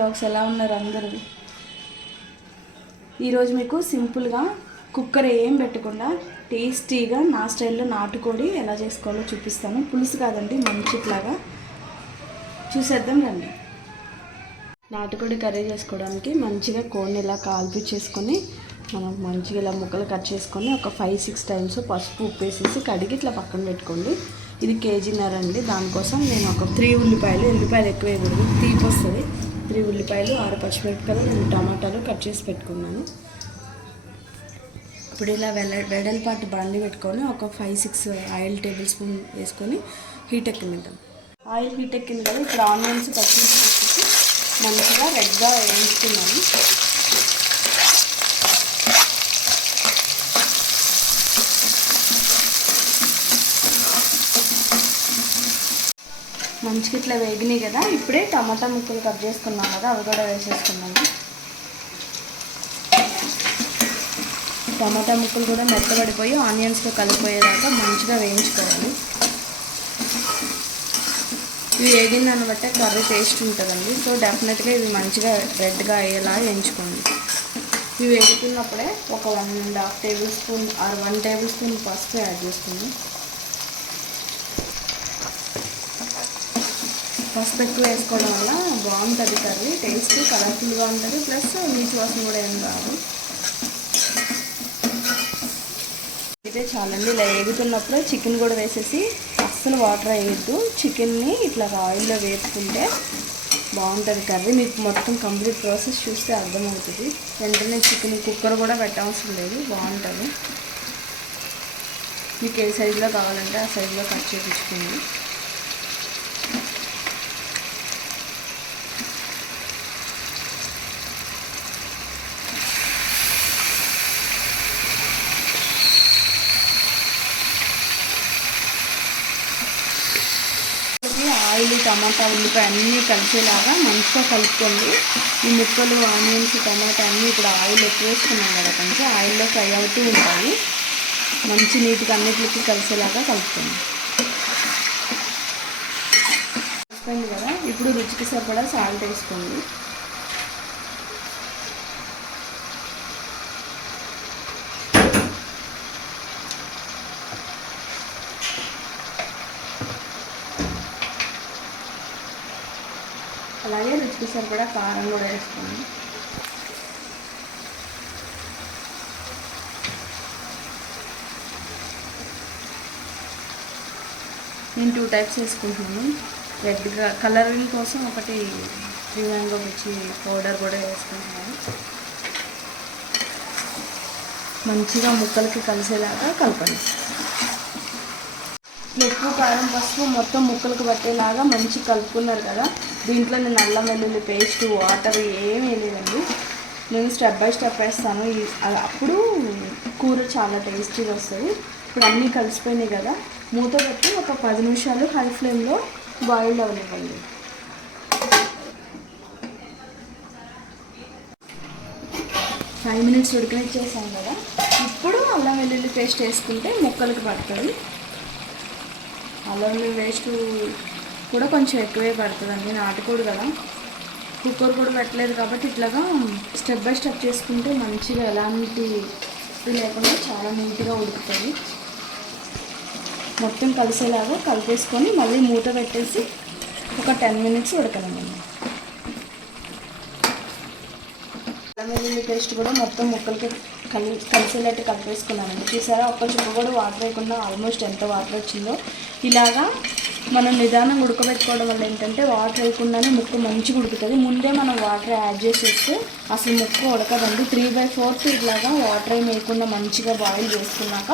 Vlogs ఎలా ఉన్నారు అందరూ? ఈరోజు మీకు సింపుల్గా కుక్కర్ ఏం పెట్టకుండా టేస్టీగా నా స్టైల్లో నాటుకోడి ఎలా చేసుకోవాలో చూపిస్తాను. పులుసు కాదండి, మంచిట్లాగా చూసేద్దాం రండి. నాటుకోడి కర్రీ చేసుకోవడానికి మంచిగా కోడిని ఇలా కాల్పించేసుకొని మనం మంచిగా ఇలా ముక్కలు కట్ చేసుకొని ఒక 5-6 టైమ్స్ పసుపు ఉప్పు వేసేసి కడిగి ఇట్లా పక్కన పెట్టుకోండి. ఇది కేజీన్నర అండి. దానికోసం నేను ఒక 3 ఉల్లిపాయలు ఎక్కువ వేయకూడదు, తీపి వస్తుంది. 3 ఉల్లిపాయలు, 6 పచ్చిమిరపకాయలు, 2 టమాటాలు కట్ చేసి పెట్టుకున్నాను. ఇప్పుడు ఇలా వెడల్పాటు బాండి పెట్టుకొని ఒక 5-6 ఆయిల్ టేబుల్ స్పూన్ వేసుకొని హీట్ ఎక్కిద్దాం. ఆయిల్ హీట్ ఎక్కింది కదా, ఇప్పుడు ఆనియన్స్ పచ్చిమిర్చి వేసేసి మంచిగా రెడ్గా వేయించుకున్నాను. మంచిగా ఇట్లా వేగినాయి కదా, ఇప్పుడే టమాటా ముక్కలు కట్ చేసుకున్నాం కదా, అవి కూడా వేసేసుకున్నాము. టమాటా ముక్కలు కూడా మెత్తబడిపోయి ఆనియన్స్తో కలిపిపోయేదాకా మంచిగా వేయించుకోవాలి. ఇవి వేగిన దాన్ని బట్టే కర్రీ టేస్ట్ ఉంటుందండి. సో డెఫినెట్గా ఇవి మంచిగా రెడ్గా అయ్యేలా వేయించుకోండి. ఇవి వేగుతున్నప్పుడే ఒక 1.5 table spoon or 1 table spoon పసుపు యాడ్ చేసుకుందాం. పసుపు ఎక్కువ వేసుకోవడం వల్ల బాగుంటుంది కర్రీ, టేస్ట్ కలర్ఫుల్గా ఉంటుంది, ప్లస్ నీచు వాసన కూడా ఏం రాదు. అయితే చాలండి. ఇలా వేగుతున్నప్పుడే చికెన్ కూడా వేసేసి అస్సలు వాటర్ వేయద్దు. చికెన్ని ఇట్లా ఆయిల్లో వేపుకుంటే బాగుంటుంది కర్రీ. మీకు మొత్తం కంప్లీట్ ప్రాసెస్ చూస్తే అర్థమవుతుంది. వెంటనే చికెన్ కుక్కర్ కూడా పెట్టవసరం లేదు, బాగుంటుంది. మీకు ఏ సైజులో కావాలంటే ఆ సైజులో కట్ చేయించుకోండి. ఆయిల్, టమాటా, ఉల్లిపాయ అన్నీ కలిసేలాగా మంచిగా కలుపుకోండి. ఈ ముక్కలు, ఆనియన్స్, టమాటా అన్నీ ఇప్పుడు ఆయిల్ ఎక్కువ వేసుకున్నాం కదా, కొంచెం ఆయిల్లో ఫ్రై అవుతూ ఉంటాయి. మంచి నీట్గా అన్నిటికి కలిసేలాగా కలుపుకోండి. కలిసిపోయింది కదా, ఇప్పుడు రుచికి సరిపడా సాల్ట్ వేసుకోండి. అలాగే రుచికి సరిపడా కారం కూడా వేసుకోండి. నేను 2 టైప్స్ వేసుకుంటున్నాను. రెడ్గా కలరింగ్ కోసం ఒకటి 3 మ్యాంగో మిర్చి పౌడర్ కూడా వేసుకుంటున్నాను. మంచిగా ముక్కలకి కలిసేలాగా కలపండి. ఉప్పు, కారం, పసుపు మొత్తం ముక్కలకు పట్టేలాగా మంచి కలుపుకున్నారు కదా. దీంట్లో నేను అల్లం వెల్లుల్లి పేస్ట్, వాటర్ ఏమీ వేయలేదండి. నేను స్టెప్ బై స్టెప్ వేస్తాను, అప్పుడు కూర చాలా టేస్టీగా వస్తుంది. ఇప్పుడు అన్నీ కలిసిపోయినాయి కదా, మూత పెట్టి ఒక 10 నిమిషాలు హై ఫ్లేమ్లో బాయిల్ అవ్వనివ్వండి. 5 మినిట్స్ ఉడకనిచ్చేసాం కదా, ఇప్పుడు అల్లం వెల్లుల్లి పేస్ట్ వేసుకుంటే ముక్కలకి పడుతుంది. అల్లం వెల్లుల్లి పేస్ట్ కూడా కొంచెం ఎక్కువే పడుతుందండి, నాటుకోడు కదా, కుక్కర్ కూడా పెట్టలేదు కాబట్టి ఇట్లాగా స్టెప్ బై స్టెప్ చేసుకుంటే మంచిగా ఎలాంటి లేకుండా చాలా నీట్గా ఉడుకుతుంది. మొత్తం కలిసేలాగా కలిపేసుకొని మళ్ళీ మూత పెట్టేసి ఒక 10 మినిట్స్ ఉడకనివ్వండి. అల్లం వెల్లుల్లి పేస్ట్ కూడా మొత్తం ముక్కలకి కలిసేటట్టు కలిపేసుకున్నానండి. చూసారా, ఒక్క చుక్క కూడా వాటర్ వేయకుండా ఆల్మోస్ట్ ఎంత వాటర్ వచ్చిందో. ఇలాగా మనం నిదానం ఉడకబెట్టుకోవడం వల్ల ఏంటంటే వాటర్ వేయకుండానే ముక్క మంచిగా ఉడుకుతుంది. ముందే మనం వాటర్ యాడ్ చేసేస్తే అసలు ముక్క ఉడకదండి. 3/4 ఇలాగా వాటర్ ఏమి వేయకుండా మంచిగా బాయిల్ చేసుకున్నాక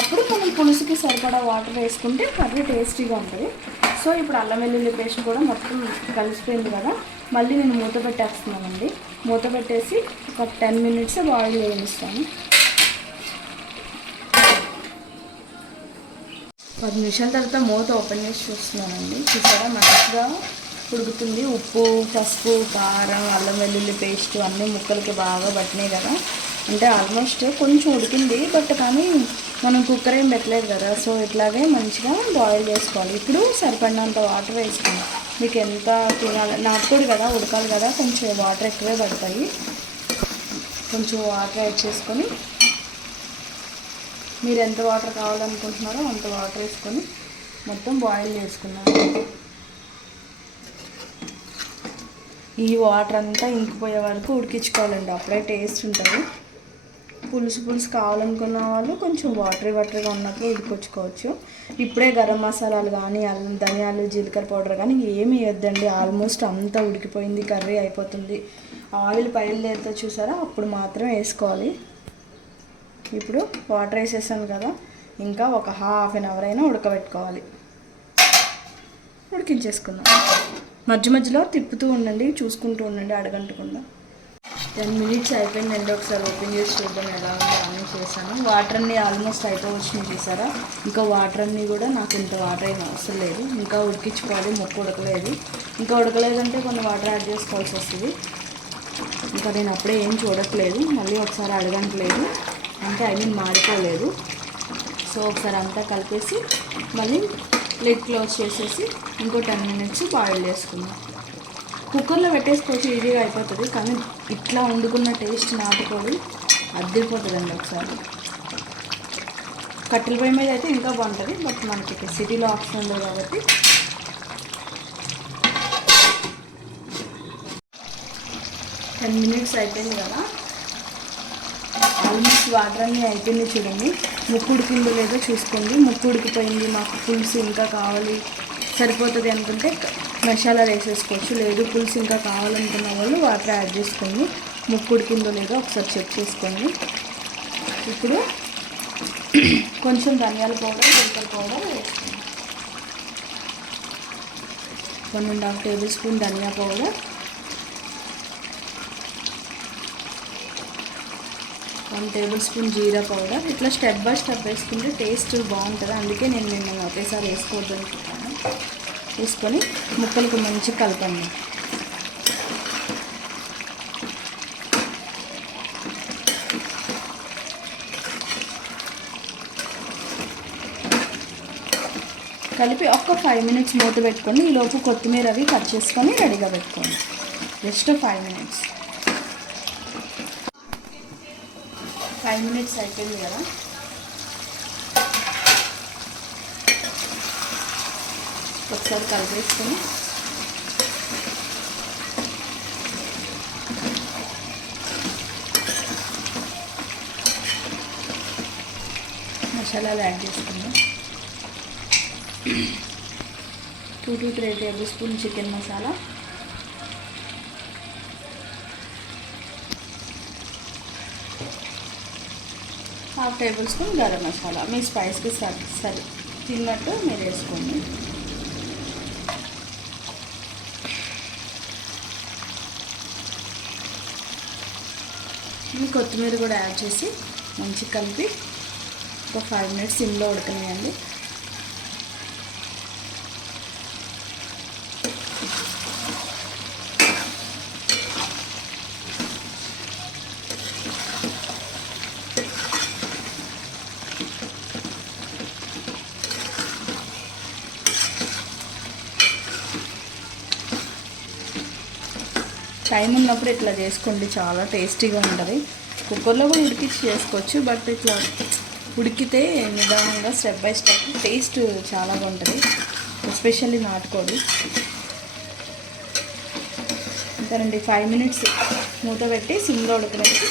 అప్పుడు మనం పులుసుకి సరిపడా వాటర్ వేసుకుంటే కర్రీ టేస్టీగా ఉంటుంది. సో ఇప్పుడు అల్లం వెల్లుల్లి పేస్ట్ కూడా మొత్తం కలిసిపోయింది కదా, మళ్ళీ నేను మూత పెట్టేస్తున్నానండి. మూత పెట్టేసి ఒక 10 మినిట్స్ బాయిల్ వేయిస్తాను. 10 నిమిషాల తర్వాత మూత ఓపెన్ చేసి చూస్తున్నానండి. చూసారా, మంచిగా ఉడుకుతుంది. ఉప్పు, పసుపు, కారం, అల్లం వెల్లుల్లి పేస్ట్ అన్నీ ముక్కలకి బాగా పట్టినాయి కదా. అంటే ఆల్మోస్ట్ కొంచెం ఉడికింది, బట్ కానీ మనం కుక్కర్ ఏం పెట్టలేదు కదా, సో ఇట్లాగే మంచిగా బాయిల్ చేసుకోవాలి. ఇప్పుడు సరిపడినంత వాటర్ వేసుకున్నాం. మీకు ఎంత తినాలి, నాటుకోడి కదా ఉడకాలి కదా, కొంచెం వాటర్ ఎక్కువే పడతాయి. కొంచెం వాటర్ యాడ్ చేసుకొని మీరు ఎంత వాటర్ కావాలనుకుంటున్నారో అంత వాటర్ వేసుకొని మొత్తం బాయిల్ చేసుకున్నాను. ఈ వాటర్ అంతా ఇంకిపోయే వరకు ఉడికించుకోవాలండి, అప్పుడే టేస్ట్ ఉంటుంది. పులుసు కావాలనుకున్న వాళ్ళు కొంచెం వాటరీగా ఉన్నప్పుడు ఉడికొచ్చుకోవచ్చు. ఇప్పుడే గరం మసాలాలు కానీ ధనియాలు జీలకర్ర పౌడర్ కానీ ఏమి వేయొద్దండి. ఆల్మోస్ట్ అంతా ఉడికిపోయింది, కర్రీ అయిపోతుంది. ఆయిల్ బయలుదేరితే చూసారా, అప్పుడు మాత్రం వేసుకోవాలి. ఇప్పుడు వాటర్ వేసేసాను కదా, ఇంకా ఒక ½ an hour అయినా ఉడకబెట్టుకోవాలి. ఉడికించేసుకుందాం. మధ్యలో తిప్పుతూ ఉండండి, చూసుకుంటూ ఉండండి అడగంటకుండా. 10 minutes అయిపోయిందండి. ఒకసారి ఓపెన్ చేసి చూద్దాం ఎలా ఉందో. అన్నీ చేశాను. వాటర్ అన్నీ ఆల్మోస్ట్ అయిపోవచ్చినాయి చూసారా. ఇంకా వాటర్ అన్నీ కూడా నాకు ఇంత వాటర్ ఏం అవసరం లేదు. ఇంకా ఉడికించుకోవాలి, ముక్క ఉడకలేదు. ఇంకా ఉడకలేదంటే కొన్ని వాటర్ యాడ్ చేసుకోవాల్సి వస్తుంది. ఇంకా నేను అప్పుడే ఏం చూడట్లేదు, మళ్ళీ ఒకసారి అడగట్లేదు, అంటే మాడిపోలేదు. సో ఒకసారి అంతా కలిపేసి మళ్ళీ లిడ్ క్లోజ్ చేసేసి ఇంకో 10 minutes బాయిల్ చేసుకుందాం. కుక్కర్లో పెట్టేసుకోవచ్చు, ఈజీగా అయిపోతుంది. కానీ ఇట్లా వండుకున్న టేస్ట్ నాటుకోడి అద్దరిపోతుందండి. ఒకసారి కట్టెల పొయ్యి మీద అయితే ఇంకా బాగుంటుంది, బట్ మనకి సిటీలో ఆప్షన్ ఉండదు కాబట్టి. టెన్ మినిట్స్ అయిపోయింది కదా, ఆల్మోస్ట్ వాటర్ అన్నీ అయిపోయింది. చూడండి, ముక్కు ఉడికిందో లేదో చూసుకోండి. ముక్కు ఉడికిపోయింది, మాకు పులుసు ఇంకా కావాలి, సరిపోతుంది అనుకుంటే మసాలా వేసేసుకోవచ్చు. లేదు పులుసు ఇంకా కావాలనుకున్న వాళ్ళు వాటర్ యాడ్ చేసుకోండి. ముక్కు ఉడికిందో లేదో ఒకసారి చెక్ చేసుకోండి. ఇప్పుడు కొంచెం ధనియాల పౌడర్ జీలకర్ర పౌడర్ వేసుకోండి. 1.5 tablespoon ధనియా పౌడర్, 1 tablespoon జీరా పౌడర్. ఇట్లా స్టెప్ బై స్టెప్ వేసుకుంటే టేస్ట్ బాగుంటుంది. అందుకే నేను ఒకేసారి వేసుకోవద్దు అనుకుంటాను. వేసుకొని ముక్కలకు మంచిగా కలపండి. కలిపి ఒక్క 5 minutes మూత పెట్టుకొని ఈలోపు కొత్తిమీర అవి కట్ చేసుకొని రెడీగా పెట్టుకోండి. Just 5 minutes. 5 minutes అయిపోయింది కదా, ఒకసారి కలిపేసుకొని మసాలాలు యాడ్ చేసుకుందాం. 2 to 3 tablespoon chicken masala, 1/2 tablespoon garam masala. మీ స్పైస్కి సరి తిన్నట్టు మీరు వేసుకోండి. కొత్తిమీర కూడా యాడ్ చేసి మంచిగా కలిపి ఒక 5 minutes సిమ్లో ఉడకనియండి. టైం ఉన్నప్పుడు ఇట్లా చేసుకోండి, చాలా టేస్టీగా ఉంటుంది. కుక్కర్లో కూడా ఉడికించి చేసుకోవచ్చు, బట్ ఇట్లా ఉడికితే నిదానంగా స్టెప్ బై స్టెప్ టేస్ట్ చాలా బాగుంటుంది, ఎస్పెషల్లీ నాటుకోడి. అంతేనండి, 5 minutes మూత పెట్టి సిమ్లో ఉడకబెట్టి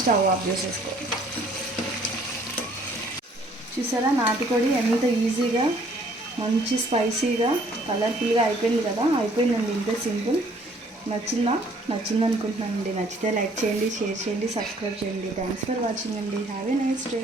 స్టవ్ ఆఫ్ చేసేసుకోండి. చూసారా నాటుకోడి ఎంత ఈజీగా మంచి స్పైసీగా కలర్ఫుల్గా అయిపోయింది కదా. అయిపోయిందండి, ఇంతే సింపుల్. నచ్చింది అనుకుంటున్నానండి. నచ్చితే లైక్ చేయండి, షేర్ చేయండి, సబ్స్క్రైబ్ చేయండి. థ్యాంక్స్ ఫర్ వాచింగ్ అండి. Have a nice day.